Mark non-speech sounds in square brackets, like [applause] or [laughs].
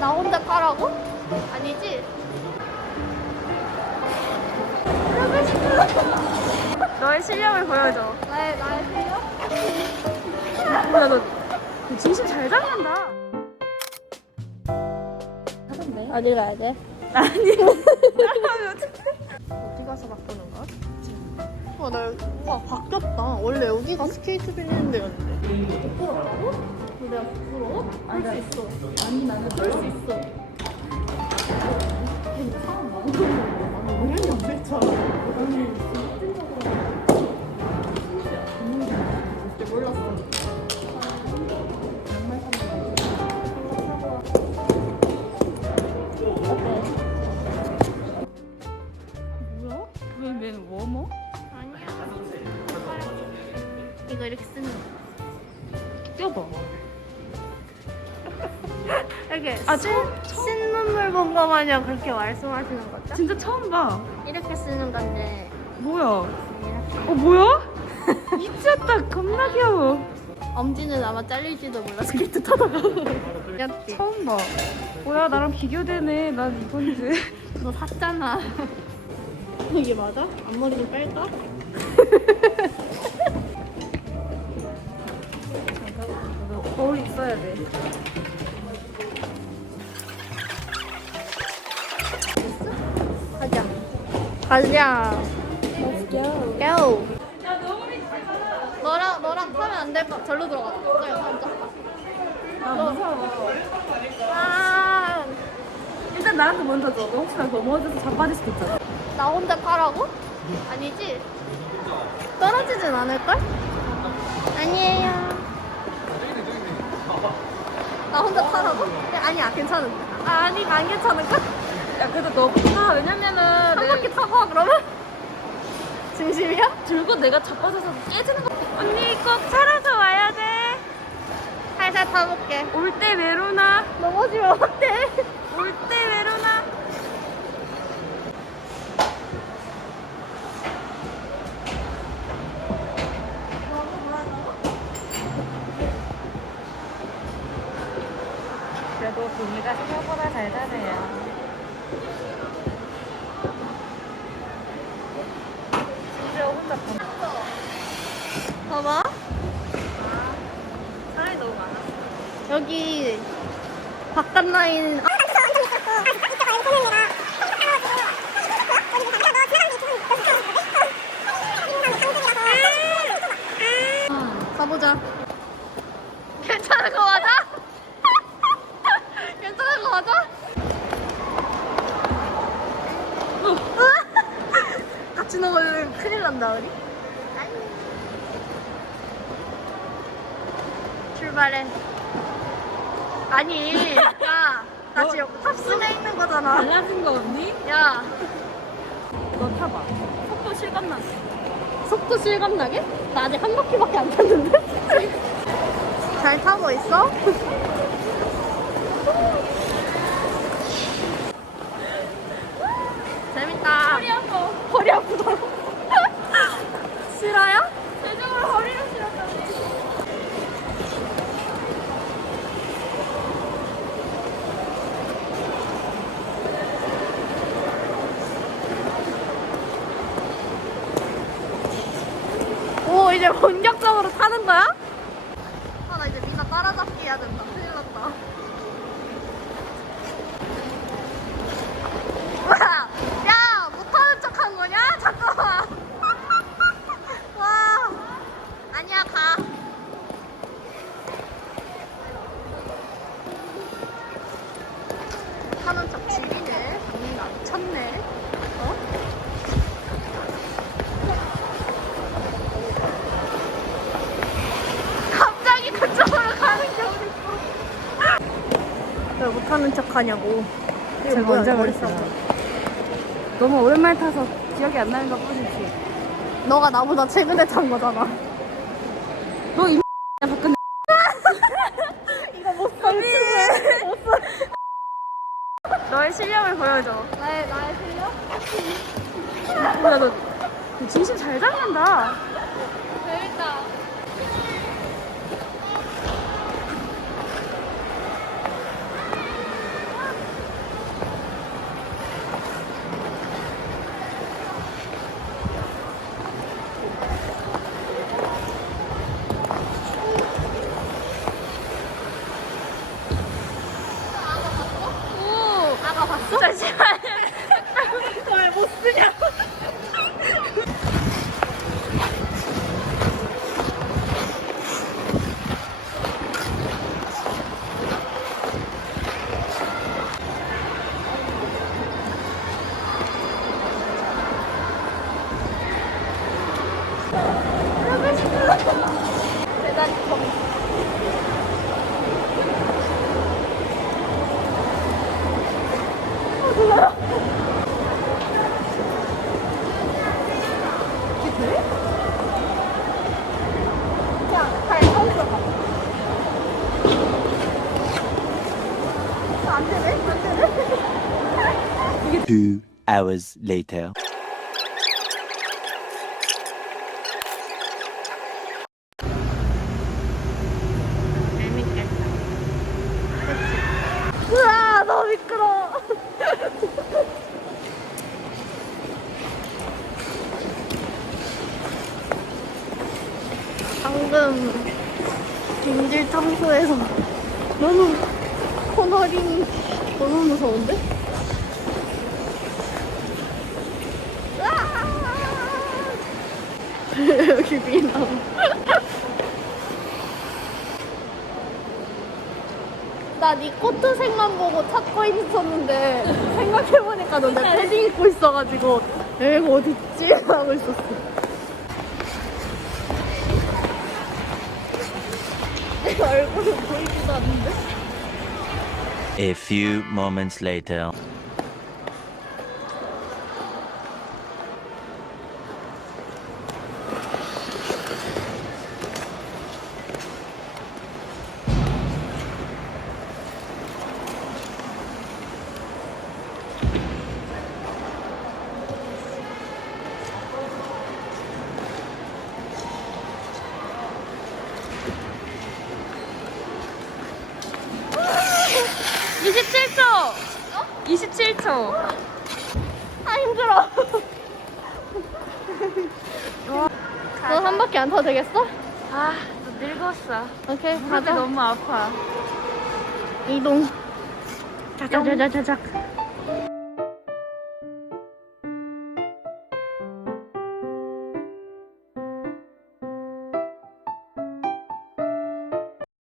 나 혼자 타라고? 아니지? 너의 실력을 보여줘. 나의 나의 실력? 뭐야 너, 너 진심 잘 잡는다. 어디 가야 돼? 아니. [laughs] 어디 가서 바꾸는 거야? 와, 나, 와, 바뀌었다. 원래 여기가 스케이트 빌리는 데였는데. 부끄럽다고? 내가? 할 수 있어. 아니, 나는 할 수 있어. 나는 진짜적으로. 진짜 몰랐어. 이렇게 아, 신, 신문물 본 거 마냥 그렇게 말씀하시는 거죠? 진짜 처음 봐. 이렇게 쓰는 건데 뭐야? 이렇게. 어 뭐야? [laughs] 미쳤다. 겁나 귀여워. 엄지는 아마 잘릴지도 몰라 스케이트 타다가 귀엽지? 처음 봐. 뭐야 나랑 비교되네. 난 이건지. 너 샀잖아 이게 맞아? 앞머리 좀 뺄까? [laughs] 거울 있어야 돼. 가자 Let's go go. 너랑 너랑 타면 안될거 절로 저기 앉아 나 무서워. 아, 일단 나한테 먼저 줘. 너 혹시나 넘어져서 자빠질 수도 있잖아. 나 혼자 타라고? 아니지? 떨어지진 않을걸? 아니에요 나 혼자 타라고? 아니야 괜찮은데 아니 안 괜찮을까? 야 그래도 너부터 왜냐면은 한 바퀴 타고 와 그러면? 진심이야? 들고 내가 자빠져서 깨지는 거. 언니 꼭 살아서 와야 돼. 살살 타볼게 올 때 외로나. 넘어지면 어때? 올 때 외로나. 그래도 분위가 생각보다 잘 자네요. 봐봐 사람이 너무 많았어. 여기 바깥 라인 아, 가보자 괜찮은 거 맞아? 괜찮은 거 맞아? 같이 난다 우리 출발해 아니 야나 지금 탑승해 있는 거잖아 달라진 거 없니? 야 너 타봐. 속도 실감났어. 속도 실감나게? 나 아직 한 바퀴밖에 안 탔는데? [laughs] 잘 타고 있어? [laughs] 재밌다. 허리 아파. 허리 아프다고? 싫어요? 대중으로 허리를 실었다고. 오 이제 본격적으로 타는 거야? 아 나 이제 미나 따라잡기 해야 된다 큰일 났다 뭐야 야 못하는 척 한 거냐? 잠깐만 와 아니야 가 하는 척 지리네 언니가 미쳤네 어? 갑자기 그쪽으로 가는 게 어딨어 왜 못하는 척 하냐고 제가 먼저 그랬어요. 너무 오랜만에 타서 기억이 안 나는 것 뿐이지. 너가 나보다 최근에 탄 거잖아 너 이. [laughs] 박근혜. [laughs] 이거 못 써, 유튜브에 못 써. [laughs] 너의 실력을 보여줘. 나의, 나의 실력? 뭐야 너, 너 진심 잘 잡는다. 再见 Two hours later. 으아, 너무. 방금 빙질 탐소에서 너무 코너링 너무 무서운데? 여기 미나무. 나네 코트색만 보고 찾고 있었는데 생각해보니까 너 내 패딩 입고 있어가지고 에이 어딨지? 하고 있었어 내 얼굴은 보이지도 않는데? A few moments later. 이십칠 초 27초. 아 힘들어 너한 바퀴 안 타도 되겠어? 아, 너 늙었어. 오케이 무릎이 가자 너무 아파. 이동 자자자자자작